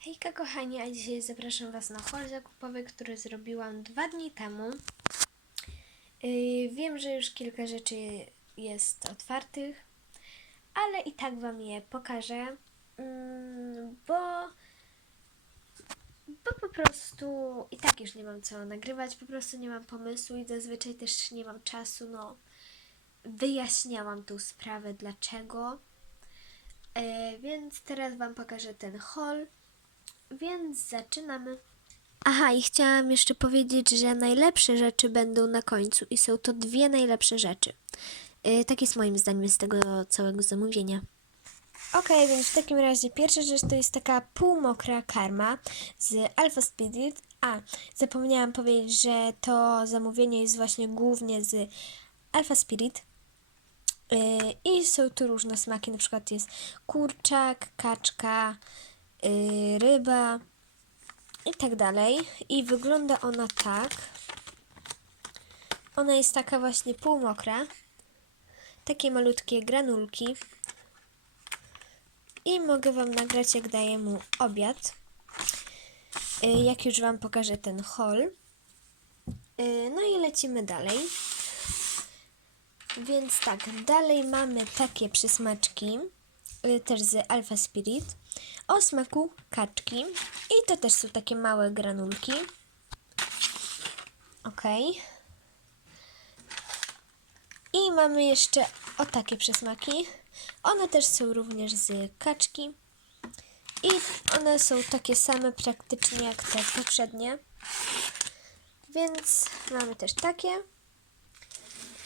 Hejka kochani, a dzisiaj zapraszam Was na haul zakupowy, który zrobiłam dwa dni temu. Yy, wiem, że już kilka rzeczy jest otwartych, ale i tak Wam je pokażę, mm, bo, bo po prostu i tak już nie mam co nagrywać, po prostu nie mam pomysłu i zazwyczaj też nie mam czasu, no wyjaśniałam tą sprawę dlaczego. E, więc teraz Wam pokażę ten haul. Więc zaczynamy. Aha, i chciałam jeszcze powiedzieć, że najlepsze rzeczy będą na końcu i są to dwie najlepsze rzeczy. Yy, tak jest moim zdaniem z tego całego zamówienia. Okej, więc w takim razie pierwsza rzecz to jest taka półmokra karma z Alpha Spirit. A, zapomniałam powiedzieć, że to zamówienie jest właśnie głównie z Alpha Spirit. Yy, I są tu różne smaki, na przykład jest kurczak, kaczka, yy, ryba i tak dalej. I wygląda ona tak. Ona jest taka właśnie półmokra. Takie malutkie granulki. I mogę Wam nagrać, jak daję mu obiad. Yy, jak już Wam pokażę ten haul. Yy, no i lecimy dalej. Więc tak, dalej mamy takie przysmaczki, y, też z Alpha Spirit, o smaku kaczki. I to też są takie małe granulki. Ok. I mamy jeszcze o takie przysmaki. One też są również z kaczki. I one są takie same praktycznie jak te poprzednie. Więc mamy też takie.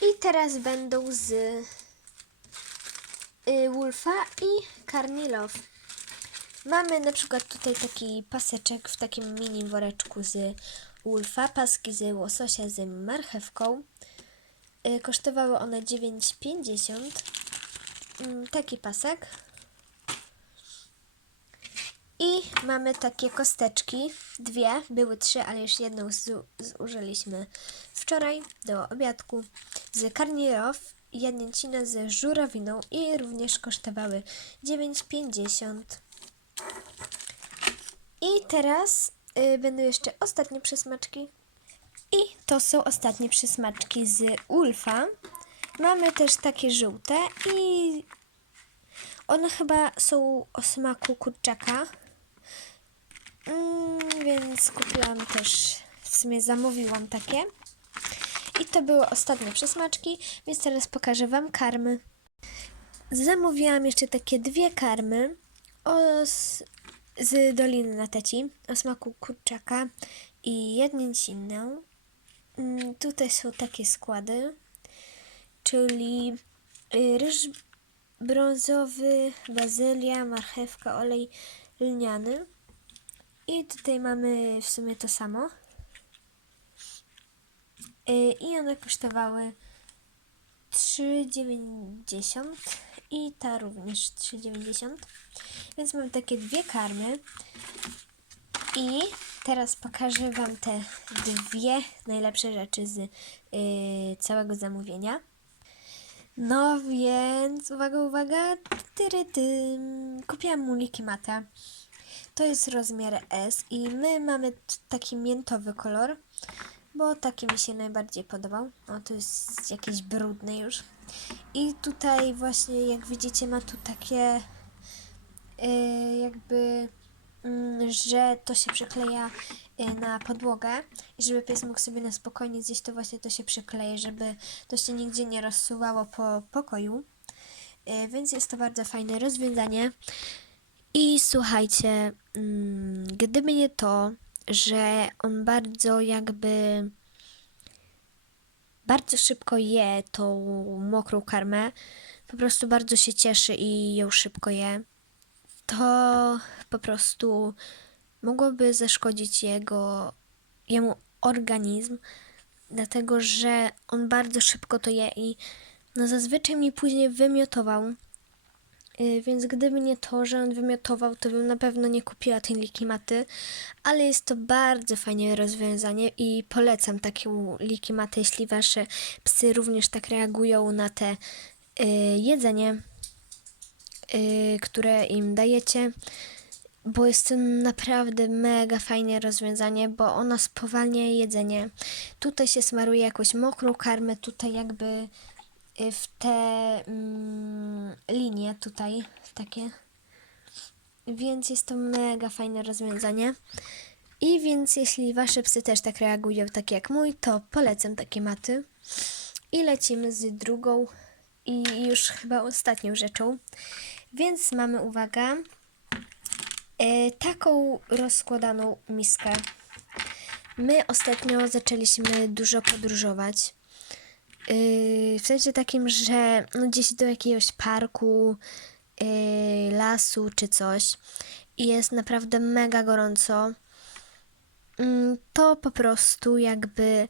I teraz będą z y, Wolfa i Karnilow. Mamy na przykład tutaj taki paseczek w takim mini woreczku z Wolfa, paski z łososia z marchewką. Y, kosztowały one 9,50. Mm, taki pasek. I mamy takie kosteczki, dwie, były trzy, ale już jedną zu- zużyliśmy wczoraj do obiadku z karnierow, jadnięcina z żurawiną i również kosztowały 9,50. I teraz y, będą jeszcze ostatnie przysmaczki. I to są ostatnie przysmaczki z Ulfa. Mamy też takie żółte i one chyba są o smaku kurczaka. Mm, więc kupiłam też, w sumie zamówiłam takie. I to były ostatnie przysmaczki, więc teraz pokażę Wam karmy. Zamówiłam jeszcze takie dwie karmy o, z, Doliny na Teci o smaku kurczaka i jadnięcinę. Mm, Tutaj są takie składy, czyli y, ryż brązowy, bazylia, marchewka, olej lniany. I tutaj mamy w sumie to samo. Y, I one kosztowały 3,90 i ta również 3,90. Więc mam takie dwie karmy. I teraz pokażę Wam te dwie najlepsze rzeczy z y, całego zamówienia. No więc, uwaga, uwaga, tyrydym. kupiłam mu Likimata. To jest rozmiar S i my mamy taki miętowy kolor, bo taki mi się najbardziej podobał. O, to jest jakiś brudny już. I tutaj właśnie, jak widzicie, ma tu takie jakby, mm, że to się przykleja y, na podłogę i żeby pies mógł sobie na spokojnie zjeść, to właśnie to się przykleje, żeby to się nigdzie nie rozsuwało po pokoju. Y, Więc jest to bardzo fajne rozwiązanie. I słuchajcie, mm, gdyby nie to, że on bardzo jakby bardzo szybko je tą mokrą karmę, po prostu bardzo się cieszy i ją szybko je, to po prostu mogłoby zaszkodzić jego, jemu organizm, dlatego że on bardzo szybko to je i no zazwyczaj mi później wymiotował. Y, Więc gdyby nie to, że on wymiotował, to bym na pewno nie kupiła tej likimaty, ale jest to bardzo fajne rozwiązanie i polecam taką likimatę, jeśli wasze psy również tak reagują na te y, jedzenie, które im dajecie. bo jest to naprawdę mega fajne rozwiązanie, bo ono spowalnia jedzenie. Tutaj się smaruje jakąś mokrą karmę, tutaj jakby y, w te mm, linie tutaj takie. Więc jest to mega fajne rozwiązanie. I więc jeśli wasze psy też tak reagują, tak jak mój, to polecam takie maty. I lecimy z drugą i już chyba ostatnią rzeczą. Więc mamy, uwaga, e, taką rozkładaną miskę. My ostatnio zaczęliśmy dużo podróżować. Yy, w sensie takim, że no gdzieś do jakiegoś parku, yy, lasu czy coś i jest naprawdę mega gorąco, mm, to po prostu jakby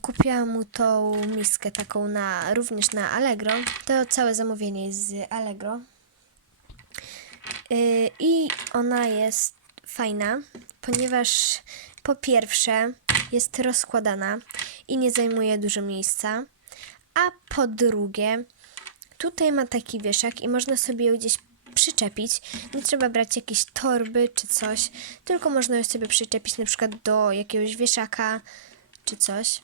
kupiłam mu tą miskę taką na, również na Allegro. To całe zamówienie jest z Allegro. Yy, I ona jest fajna, ponieważ po pierwsze jest rozkładana i nie zajmuje dużo miejsca, a po drugie tutaj ma taki wieszak i można sobie ją gdzieś przyczepić. Nie trzeba brać jakiejś torby czy coś, tylko można ją sobie przyczepić na przykład do jakiegoś wieszaka czy coś.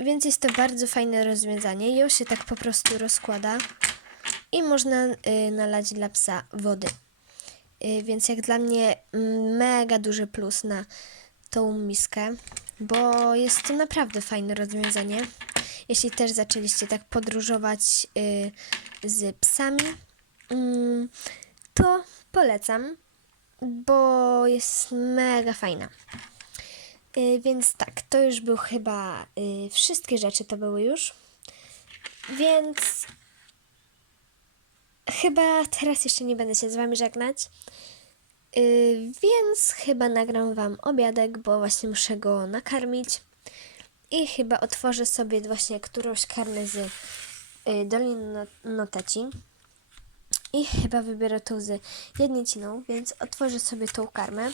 Więc jest to bardzo fajne rozwiązanie. Ją się tak po prostu rozkłada i można y, nalać dla psa wody. Y, Więc jak dla mnie mm, mega duży plus na tą miskę, bo jest to naprawdę fajne rozwiązanie. Jeśli też zaczęliście tak podróżować y, z psami, mm, to polecam, bo jest mega fajna. Y, Więc tak, to już był chyba y, wszystkie rzeczy to były już. Więc chyba teraz jeszcze nie będę się z wami żegnać. Yy, więc chyba nagram wam obiadek, bo właśnie muszę go nakarmić. I chyba otworzę sobie właśnie którąś karmę z Doliny No- Noteci. I chyba wybiorę tą z jedniciną, więc otworzę sobie tą karmę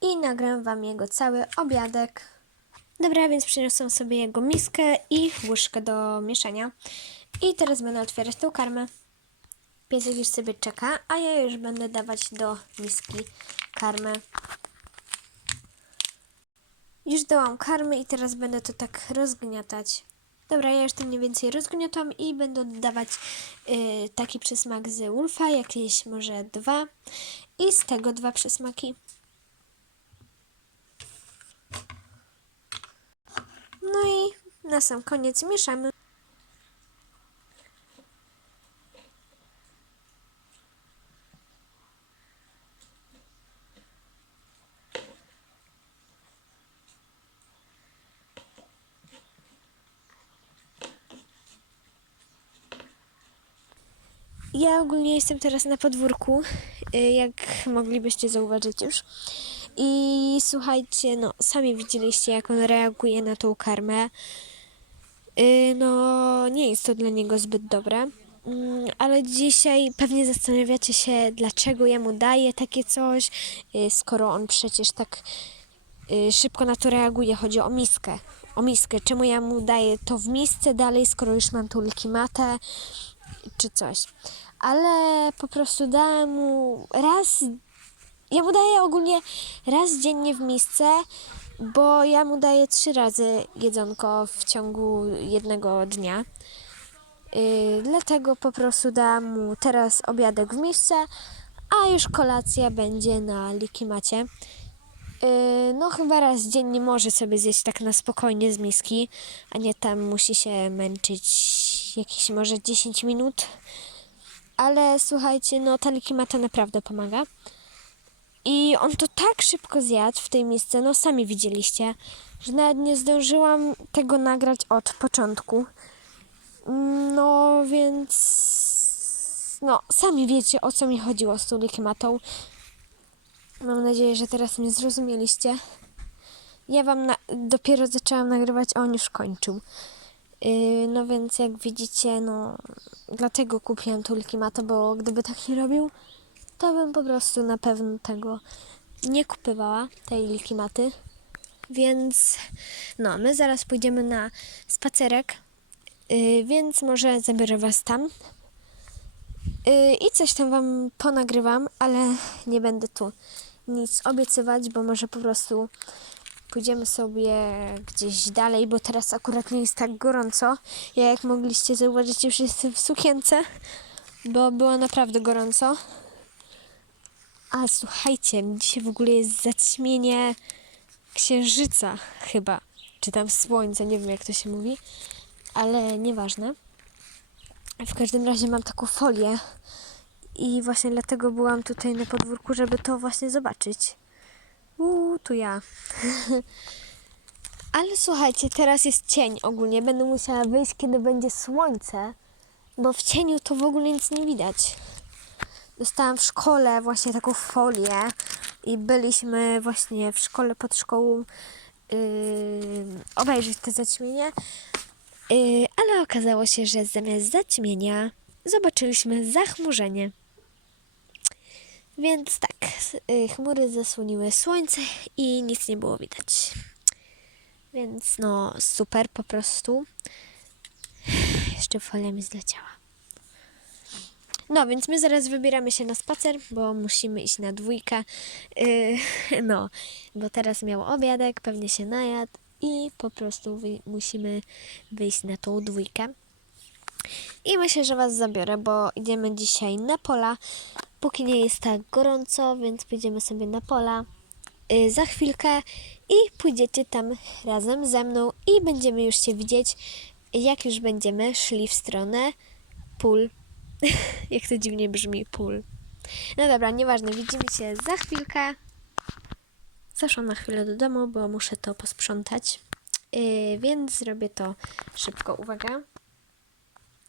i nagram wam jego cały obiadek. Dobra, więc przyniosłam sobie jego miskę i łyżkę do mieszania. I teraz będę otwierać tą karmę. Piesek już sobie czeka, a ja już będę dawać do miski karmę. Już dałam karmy i teraz będę to tak rozgniatać. Dobra, ja już to mniej więcej rozgniatam i będę dodawać y, taki przysmak z Wolfa, jakieś może dwa i z tego dwa przysmaki. No i na sam koniec mieszamy. Ja ogólnie jestem teraz na podwórku, y, jak moglibyście zauważyć już. I słuchajcie, no sami widzieliście, jak on reaguje na tą karmę. Y, No, nie jest to dla niego zbyt dobre. Mm, Ale dzisiaj pewnie zastanawiacie się, dlaczego ja mu daję takie coś, y, skoro on przecież tak y, szybko na to reaguje. Chodzi o miskę. O miskę. Czemu ja mu daję to w misce dalej, skoro już mam tą likimatę czy coś. Ale po prostu dałam mu raz. Ja mu daję ogólnie raz dziennie w misce, bo ja mu daję trzy razy jedzonko w ciągu jednego dnia. Yy, dlatego po prostu dałam mu teraz obiadek w misce, a już kolacja będzie na likimacie. Yy, no chyba raz dziennie może sobie zjeść tak na spokojnie z miski, a nie tam musi się męczyć jakieś może 10 minut. Ale słuchajcie, no ta likimata naprawdę pomaga. I on to tak szybko zjadł w tej misce, no sami widzieliście, że nawet nie zdążyłam tego nagrać od początku. No więc, no sami wiecie o co mi chodziło z tą. Mam nadzieję, że teraz mnie zrozumieliście. Ja wam na, dopiero zaczęłam nagrywać, a on już kończył. Yy, no więc jak widzicie, no dlatego kupiłam tą likimatę, bo gdyby tak nie robił, to bym po prostu na pewno tego nie kupywała, tej likimaty. Więc no, my zaraz pójdziemy na spacerek, yy, więc może zabiorę was tam. Yy, I coś tam wam ponagrywam, ale nie będę tu nic obiecywać, bo może po prostu pójdziemy sobie gdzieś dalej, bo teraz akurat nie jest tak gorąco. Ja jak mogliście zauważyć już jestem w sukience, bo było naprawdę gorąco. A słuchajcie, dzisiaj w ogóle jest zaćmienie księżyca chyba, czy tam słońca, nie wiem jak to się mówi, ale nieważne. W każdym razie mam taką folię i właśnie dlatego byłam tutaj na podwórku, żeby to właśnie zobaczyć. Uuu, tu ja. Ale słuchajcie, teraz jest cień ogólnie. Będę musiała wyjść, kiedy będzie słońce, bo w cieniu to w ogóle nic nie widać. Dostałam w szkole właśnie taką folię i byliśmy właśnie w szkole pod szkołą yy, obejrzeć te zaćmienie. Yy, ale okazało się, że zamiast zaćmienia zobaczyliśmy zachmurzenie. Więc tak, s- y, chmury zasłoniły słońce i nic nie było widać. Więc no, super po prostu. Jeszcze folia mi zleciała. No, więc my zaraz wybieramy się na spacer, bo musimy iść na dwójkę. Yy, no, bo teraz miał obiadek, pewnie się najadł i po prostu wy, musimy wyjść na tą dwójkę. I myślę, że Was zabiorę, bo idziemy dzisiaj na pola. Póki nie jest tak gorąco, więc pójdziemy sobie na pola y, za chwilkę i pójdziecie tam razem ze mną i będziemy już się widzieć, jak już będziemy szli w stronę pól. jak to dziwnie brzmi, pól. No dobra, nieważne, widzimy się za chwilkę. Zaszłam na chwilę do domu, bo muszę to posprzątać, yy, więc zrobię to szybko. Uwaga.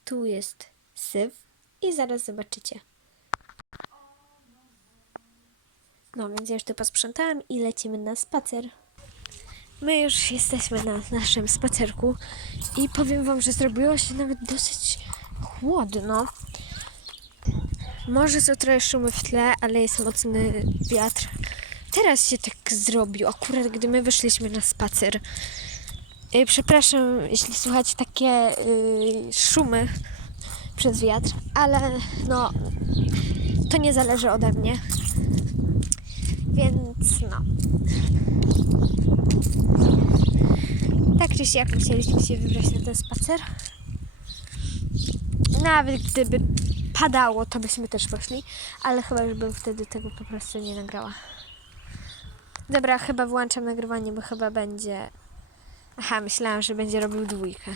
Tu jest syf i zaraz zobaczycie. No więc ja już to posprzątałam i lecimy na spacer. My już jesteśmy na naszym spacerku i powiem wam, że zrobiło się nawet dosyć chłodno. Może są trochę szumy w tle, ale jest mocny wiatr. Teraz się tak zrobił, akurat gdy my wyszliśmy na spacer. Yy, Przepraszam, jeśli słuchacie takie yy, szumy przez wiatr, ale no, to nie zależy ode mnie. Więc no. Tak czy siak musieliśmy się wybrać na ten spacer. Nawet gdyby padało, to byśmy też poszli, ale chyba już bym wtedy tego po prostu nie nagrała. Dobra, chyba włączam nagrywanie, bo chyba będzie... Aha, myślałam, że będzie robił dwójkę.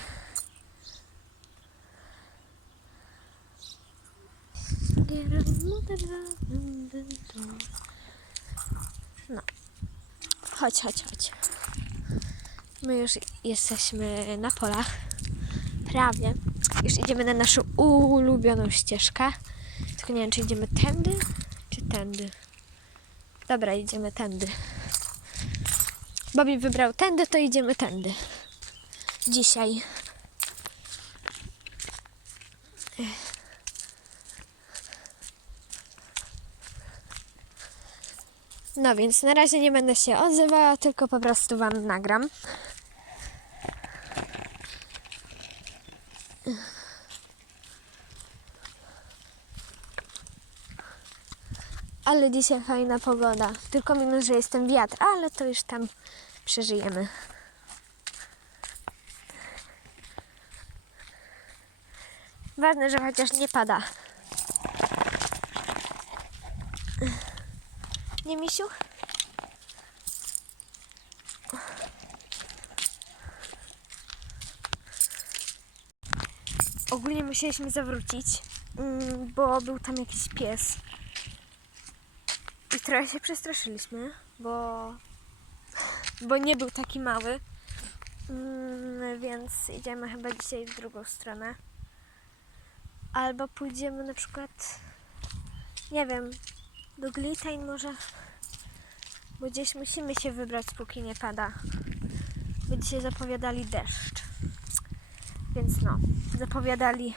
No. Chodź, chodź, chodź. My już jesteśmy na polach. Prawie. Już idziemy na naszą ulubioną ścieżkę. Tylko nie wiem, czy idziemy tędy, czy tędy. Dobra, idziemy tędy. Bobby wybrał tędy, to idziemy tędy. Dzisiaj. No więc na razie nie będę się odzywała, tylko po prostu Wam nagram. Ale dzisiaj fajna pogoda. Tylko minus, że jest ten wiatr, ale to już tam przeżyjemy. Ważne, że chociaż nie pada. Nie, misiu? Ogólnie musieliśmy zawrócić, mm, bo był tam jakiś pies. Trochę się przestraszyliśmy, bo, bo nie był taki mały. Mm, Więc idziemy chyba dzisiaj w drugą stronę. Albo pójdziemy na przykład, nie wiem, do Glitain może. Bo gdzieś musimy się wybrać, póki nie pada. Bo dzisiaj zapowiadali deszcz. Więc no, zapowiadali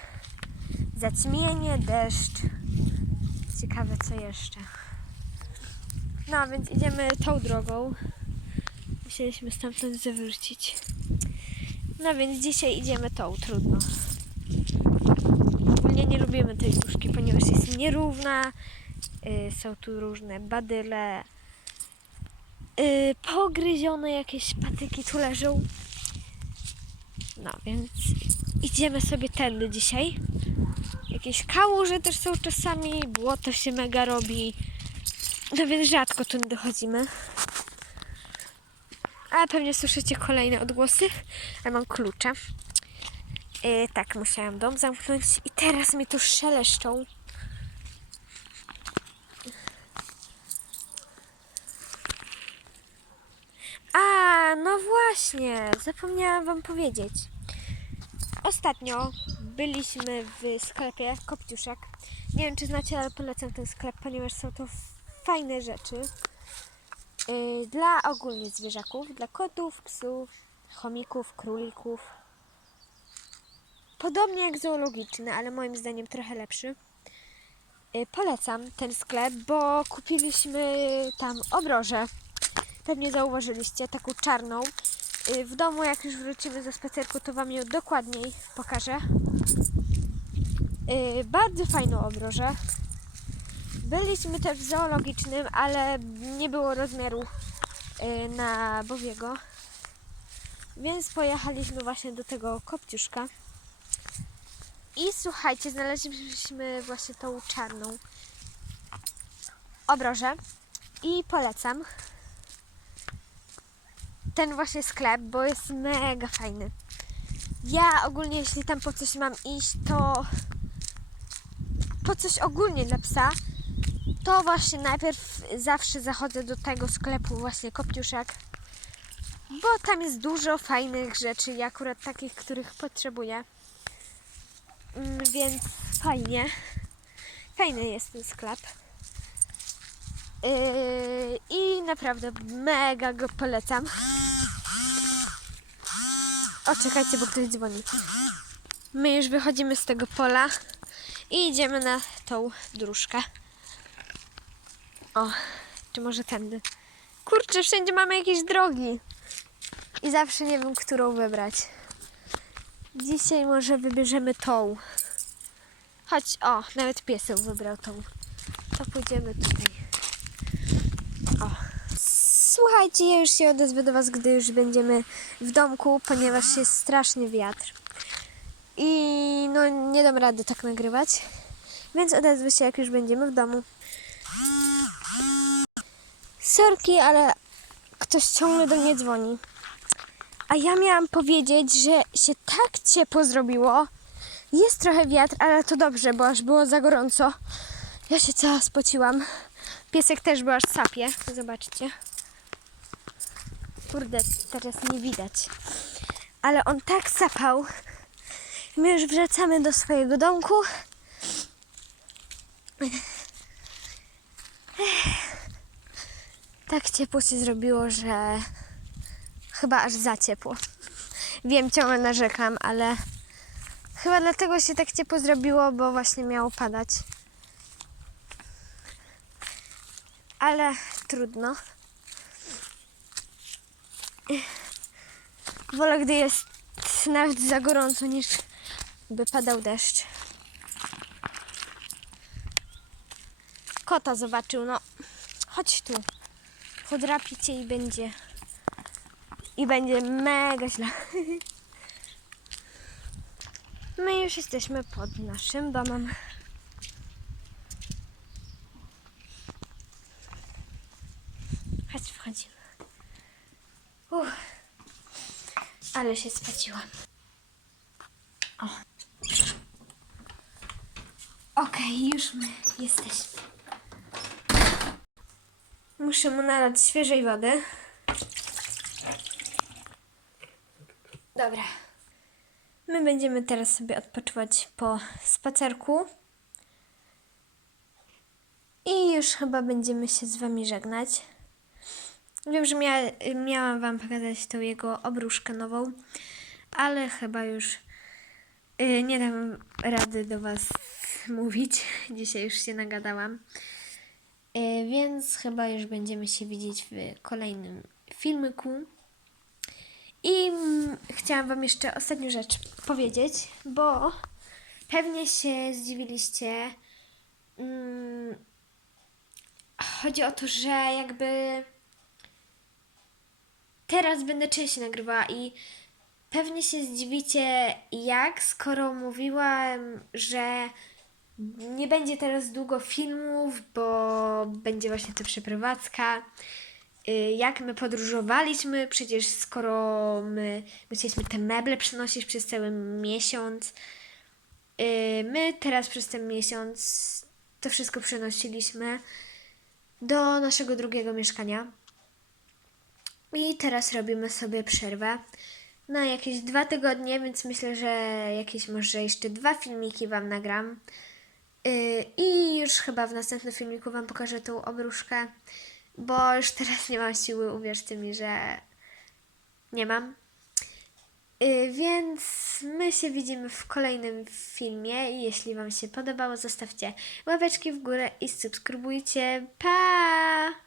zaćmienie, deszcz. Ciekawe co jeszcze. No, więc idziemy tą drogą. Musieliśmy stamtąd zawrócić. No więc dzisiaj idziemy tą, trudno. Ogólnie nie lubimy tej duszki, ponieważ jest nierówna. Y, są tu różne badyle. Y, pogryzione jakieś patyki tu leżą. No więc idziemy sobie tędy dzisiaj. Jakieś kałuże też są czasami, błoto się mega robi. No więc rzadko tu dochodzimy. A pewnie słyszycie kolejne odgłosy. Ja mam klucze. Yy, tak, musiałam dom zamknąć i teraz mi tu szeleszczą. A, no właśnie, zapomniałam wam powiedzieć. Ostatnio byliśmy w sklepie Kopciuszek. Nie wiem, czy znacie, ale polecam ten sklep, ponieważ są to fajne rzeczy. Yy, dla ogólnie zwierzaków, dla kotów, psów, chomików, królików. Podobnie jak zoologiczny, ale moim zdaniem trochę lepszy. Yy, polecam ten sklep, bo kupiliśmy tam obrożę. Pewnie zauważyliście, taką czarną. Yy, w domu, jak już wrócimy ze spacerku, to Wam ją dokładniej pokażę. Yy, bardzo fajną obrożę. Byliśmy też w zoologicznym, ale nie było rozmiaru y, na Bowiego. Więc pojechaliśmy właśnie do tego kopciuszka. I słuchajcie, znaleźliśmy właśnie tą czarną obrożę. I polecam ten właśnie sklep, bo jest mega fajny. Ja ogólnie, jeśli tam po coś mam iść, to po coś ogólnie dla psa, to właśnie najpierw zawsze zachodzę do tego sklepu właśnie Kopciuszek, bo tam jest dużo fajnych rzeczy i akurat takich, których potrzebuję. Mm, Więc fajnie. Fajny jest ten sklep. Yy, I naprawdę mega go polecam. O, czekajcie, bo ktoś dzwoni. My już wychodzimy z tego pola i idziemy na tą dróżkę. O, czy może tędy? Kurczę, wszędzie mamy jakieś drogi. I zawsze nie wiem, którą wybrać. Dzisiaj może wybierzemy tą. Chodź, o, nawet piesek wybrał tą. To pójdziemy tutaj. O. Słuchajcie, ja już się odezwę do Was, gdy już będziemy w domku, ponieważ jest straszny wiatr. I no nie dam rady tak nagrywać. Więc odezwę się, jak już będziemy w domu. Sorki, ale ktoś ciągle do mnie dzwoni. A ja miałam powiedzieć, że się tak ciepło zrobiło. Jest trochę wiatr, ale to dobrze, bo aż było za gorąco. Ja się cała spociłam. Piesek też był aż sapie. Zobaczcie. Kurde, teraz nie widać. Ale on tak sapał. My już wracamy do swojego domku. Tak ciepło się zrobiło, że chyba aż za ciepło. Wiem, ciągle narzekam, ale chyba dlatego się tak ciepło zrobiło, bo właśnie miało padać. Ale trudno. Wolę, gdy jest nawet za gorąco, niż by padał deszcz. Kota zobaczył, no. Chodź tu. Podrapicie i będzie. I będzie mega źle. My już jesteśmy pod naszym domem. Chodź, wchodzimy. Uff. Ale się spaciłam. O. Okej, już my jesteśmy. Muszę mu nalać świeżej wody. Dobra. My będziemy teraz sobie odpoczywać po spacerku. I już chyba będziemy się z Wami żegnać. Wiem, że mia miałam Wam pokazać tą jego obruszkę nową, ale chyba już y, nie dam rady do Was mówić. Dzisiaj już się nagadałam. Y, więc chyba już będziemy się widzieć w kolejnym filmiku. I chciałam Wam jeszcze ostatnią rzecz powiedzieć, bo pewnie się zdziwiliście. Mm, chodzi o to, że jakby teraz będę częściej nagrywała i pewnie się zdziwicie jak, skoro mówiłam, że nie będzie teraz długo filmów, bo będzie właśnie ta przeprowadzka. Y, Jak my podróżowaliśmy, przecież skoro my musieliśmy te meble przenosić przez cały miesiąc, y, my teraz przez ten miesiąc to wszystko przenosiliśmy do naszego drugiego mieszkania. I teraz robimy sobie przerwę na jakieś dwa tygodnie, więc myślę, że jakieś może jeszcze dwa filmiki Wam nagram. Yy, I już chyba w następnym filmiku Wam pokażę tą obruszkę, bo już teraz nie mam siły, uwierzcie mi, że nie mam. Yy, więc my się widzimy w kolejnym filmie jeśli Wam się podobało, zostawcie łapeczki w górę i subskrybujcie. Pa!